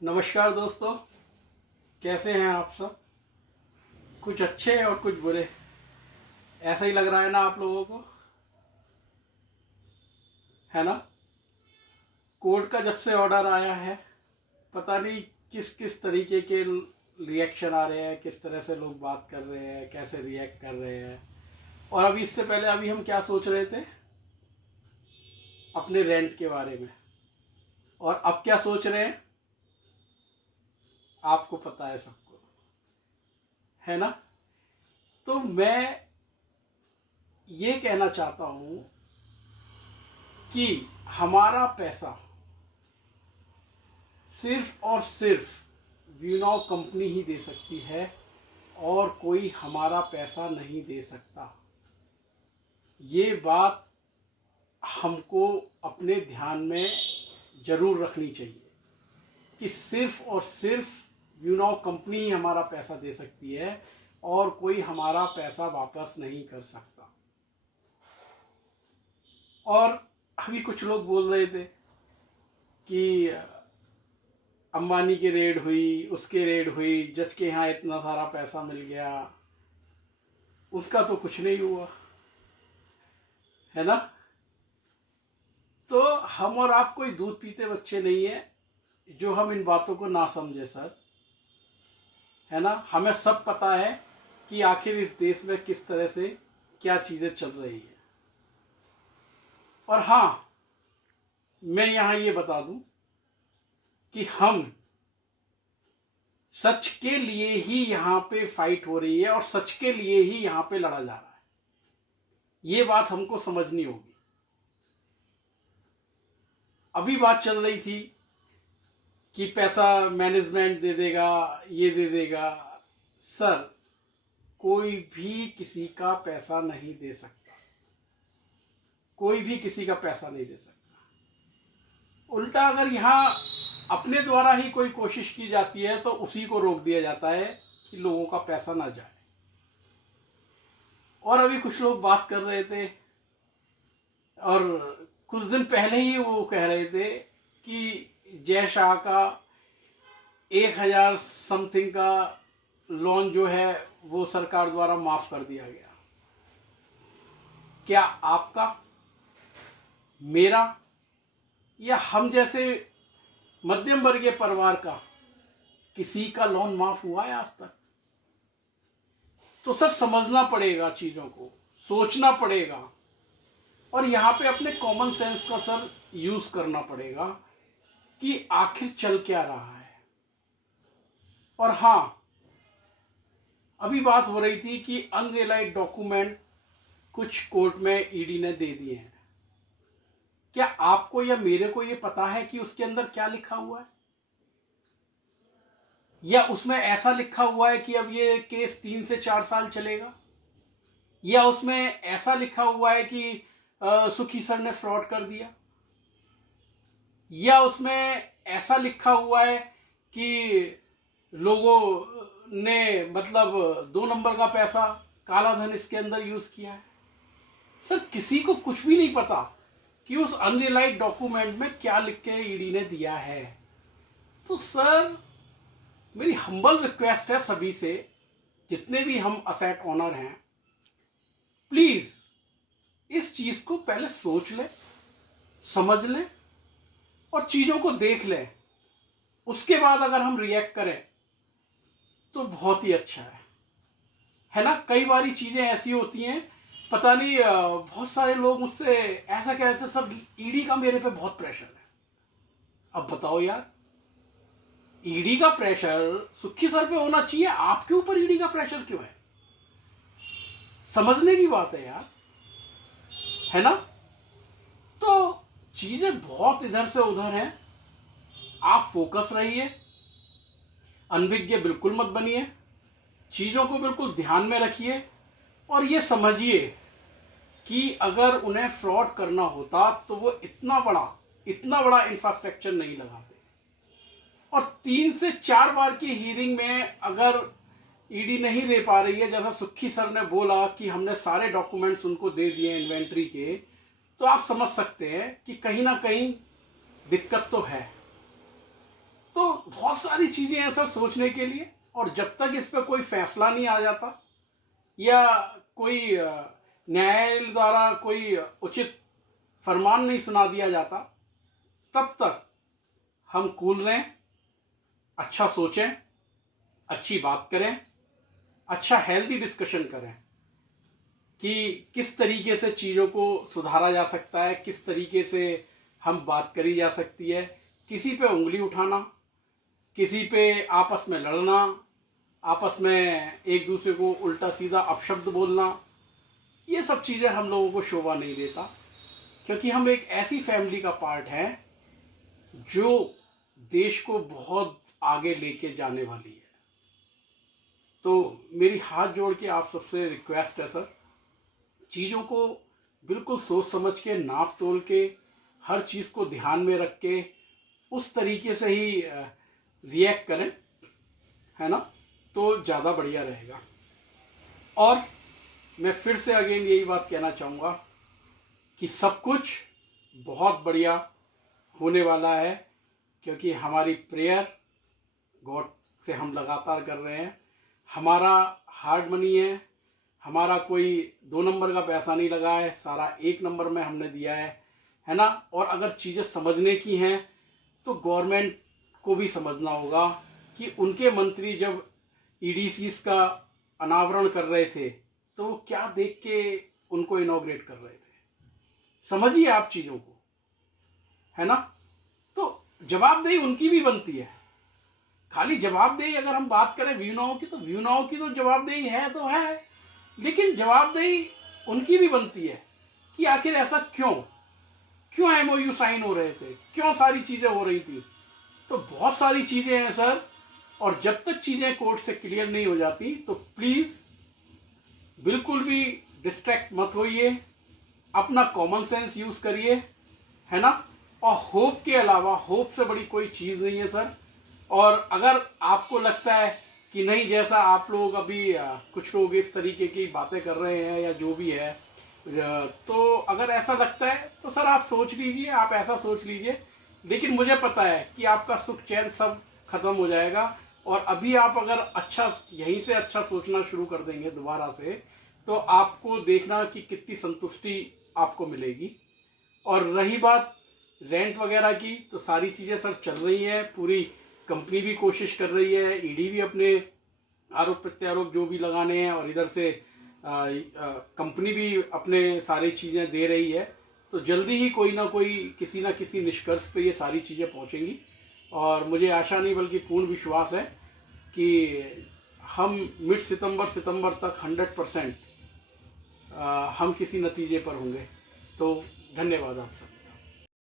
नमस्कार दोस्तों, कैसे हैं आप सब। कुछ अच्छे और कुछ बुरे, ऐसा ही लग रहा है ना आप लोगों को, है ना। कोर्ट का जब से ऑर्डर आया है, पता नहीं किस किस तरीके के रिएक्शन आ रहे हैं, किस तरह से लोग बात कर रहे हैं, कैसे रिएक्ट कर रहे हैं। और अभी इससे पहले अभी हम क्या सोच रहे थे अपने रेंट के बारे में, और अब क्या सोच रहे हैं आपको पता है सबको, है ना। तो मैं ये कहना चाहता हूं कि हमारा पैसा सिर्फ और सिर्फ वीणा कंपनी ही दे सकती है, और कोई हमारा पैसा नहीं दे सकता। ये बात हमको अपने ध्यान में जरूर रखनी चाहिए कि सिर्फ और सिर्फ वीणा कंपनी ही हमारा पैसा दे सकती है, और कोई हमारा पैसा वापस नहीं कर सकता। और अभी कुछ लोग बोल रहे थे कि अंबानी की रेड हुई, उसके रेड हुई, जज के यहाँ इतना सारा पैसा मिल गया। उसका तो कुछ नहीं हुआ, है ना। तो हम और आप कोई दूध पीते बच्चे नहीं है जो हम इन बातों को ना समझे सर, है ना। हमें सब पता है कि आखिर इस देश में किस तरह से क्या चीज़ें चल रही है। और हाँ, मैं यहाँ ये बता दूं कि हम सच के लिए ही यहाँ पे फाइट हो रही है, और सच के लिए ही यहाँ पे लड़ा जा रहा है। ये बात हमको समझनी होगी। अभी बात चल रही थी कि पैसा मैनेजमेंट दे देगा, ये दे देगा। सर, कोई भी किसी का पैसा नहीं दे सकता, कोई भी किसी का पैसा नहीं दे सकता। उल्टा अगर यहाँ अपने द्वारा ही कोई कोशिश की जाती है तो उसी को रोक दिया जाता है कि लोगों का पैसा ना जाए। और अभी कुछ लोग बात कर रहे थे, और कुछ दिन पहले ही वो कह रहे थे कि जय शाह का 1,000 समथिंग का लोन जो है वो सरकार द्वारा माफ कर दिया गया। क्या आपका, मेरा, या हम जैसे मध्यम वर्गीय परिवार का किसी का लोन माफ हुआ है आज तक? तो सर समझना पड़ेगा, चीजों को सोचना पड़ेगा, और यहाँ पे अपने कॉमन सेंस का सर यूज करना पड़ेगा कि आखिर चल क्या रहा है। और हाँ, अभी बात हो रही थी कि अनरियलाइज्ड डॉक्यूमेंट कुछ कोर्ट में ईडी ने दे दिए हैं। क्या आपको या मेरे को ये पता है कि उसके अंदर क्या लिखा हुआ है, या उसमें ऐसा लिखा हुआ है कि अब ये केस 3 से 4 साल चलेगा, या उसमें ऐसा लिखा हुआ है कि सुखी सर ने फ्रॉड कर दिया, या उसमें ऐसा लिखा हुआ है कि लोगों ने मतलब 2 नंबर का पैसा, काला धन इसके अंदर यूज किया है। सर, किसी को कुछ भी नहीं पता कि उस अनरियलाइज्ड डॉक्यूमेंट में क्या लिख के ईडी ने दिया है। तो सर, मेरी हम्बल रिक्वेस्ट है सभी से, जितने भी हम असेट ओनर हैं, प्लीज इस चीज को पहले सोच लें, समझ लें, और चीजों को देख लें। उसके बाद अगर हम रिएक्ट करें तो बहुत ही अच्छा है ना। कई बारी चीजें ऐसी होती हैं, पता नहीं, बहुत सारे लोग मुझसे ऐसा कह रहे थे, सब ईडी का मेरे पे बहुत प्रेशर है। अब बताओ यार, ईडी का प्रेशर सुखी सर पे होना चाहिए, आपके ऊपर ईडी का प्रेशर क्यों है? समझने की बात है यार, है ना। तो चीजें बहुत इधर से उधर हैं। आप फोकस रहिए, अनभिज्ञ बिल्कुल मत बनिए, चीजों को बिल्कुल ध्यान में रखिए, और ये समझिए कि अगर उन्हें फ्रॉड करना होता तो वो इतना बड़ा इंफ्रास्ट्रक्चर नहीं लगाते। और 3 से 4 बार की हियरिंग में अगर ईडी नहीं दे पा रही है, जैसा सुखी सर ने बोला कि हमने सारे डॉक्यूमेंट्स उनको दे दिए इन्वेंट्री के, तो आप समझ सकते हैं कि कहीं ना कहीं दिक्कत तो है। तो बहुत सारी चीज़ें हैं सर सोचने के लिए, और जब तक इस पर कोई फैसला नहीं आ जाता या कोई न्यायालय द्वारा कोई उचित फरमान नहीं सुना दिया जाता, तब तक हम कूल रहें, अच्छा सोचें, अच्छी बात करें, अच्छा हेल्दी डिस्कशन करें कि किस तरीके से चीज़ों को सुधारा जा सकता है, किस तरीके से हम बात करी जा सकती है। किसी पे उंगली उठाना, किसी पे आपस में लड़ना, आपस में एक दूसरे को उल्टा सीधा अपशब्द बोलना, ये सब चीज़ें हम लोगों को शोभा नहीं देता, क्योंकि हम एक ऐसी फैमिली का पार्ट हैं जो देश को बहुत आगे लेके जाने वाली है। तो मेरी हाथ जोड़ के आप सबसे रिक्वेस्ट है सर, चीज़ों को बिल्कुल सोच समझ के, नाप तोल के, हर चीज़ को ध्यान में रख के उस तरीके से ही रिएक्ट करें, है ना, तो ज़्यादा बढ़िया रहेगा। और मैं फिर से अगेन यही बात कहना चाहूँगा कि सब कुछ बहुत बढ़िया होने वाला है, क्योंकि हमारी प्रेयर गॉड से हम लगातार कर रहे हैं। हमारा हार्ड मनी है, हमारा कोई 2 नंबर का पैसा नहीं लगा है, सारा 1 नंबर में हमने दिया है ना। और अगर चीज़ें समझने की हैं तो गवर्नमेंट को भी समझना होगा कि उनके मंत्री जब ईडीसीज का अनावरण कर रहे थे तो वो क्या देख के उनको इनॉग्रेट कर रहे थे। समझिए आप चीज़ों को, है ना। तो जवाबदेही उनकी भी बनती है। खाली जवाबदेही अगर हम बात करें व्यूनाओं की, तो व्यूनाओं की तो जवाबदेही है तो है, लेकिन जवाबदेही उनकी भी बनती है कि आखिर ऐसा क्यों एमओयू साइन हो रहे थे, क्यों सारी चीज़ें हो रही थी। तो बहुत सारी चीज़ें हैं सर, और जब तक चीज़ें कोर्ट से क्लियर नहीं हो जाती तो प्लीज़ बिल्कुल भी डिस्ट्रैक्ट मत होइए, अपना कॉमन सेंस यूज़ करिए, है ना। और होप के अलावा, होप से बड़ी कोई चीज़ नहीं है सर। और अगर आपको लगता है कि नहीं, जैसा आप लोग अभी कुछ लोग इस तरीके की बातें कर रहे हैं या जो भी है, तो अगर ऐसा लगता है तो सर आप सोच लीजिए, आप ऐसा सोच लीजिए। लेकिन मुझे पता है कि आपका सुख चैन सब खत्म हो जाएगा, और अभी आप अगर अच्छा यहीं से अच्छा सोचना शुरू कर देंगे दोबारा से, तो आपको देखना कि कितनी संतुष्टि आपको मिलेगी। और रही बात रेंट वगैरह की, तो सारी चीज़ें सर चल रही हैं, पूरी कंपनी भी कोशिश कर रही है, ईडी भी अपने आरोप प्रत्यारोप जो भी लगाने हैं, और इधर से कंपनी भी अपने सारी चीज़ें दे रही है। तो जल्दी ही कोई ना कोई किसी ना किसी निष्कर्ष पे ये सारी चीज़ें पहुंचेंगी, और मुझे आशा नहीं बल्कि पूर्ण विश्वास है कि हम मिड सितंबर तक 100% हम किसी नतीजे पर होंगे। तो धन्यवाद आप सब।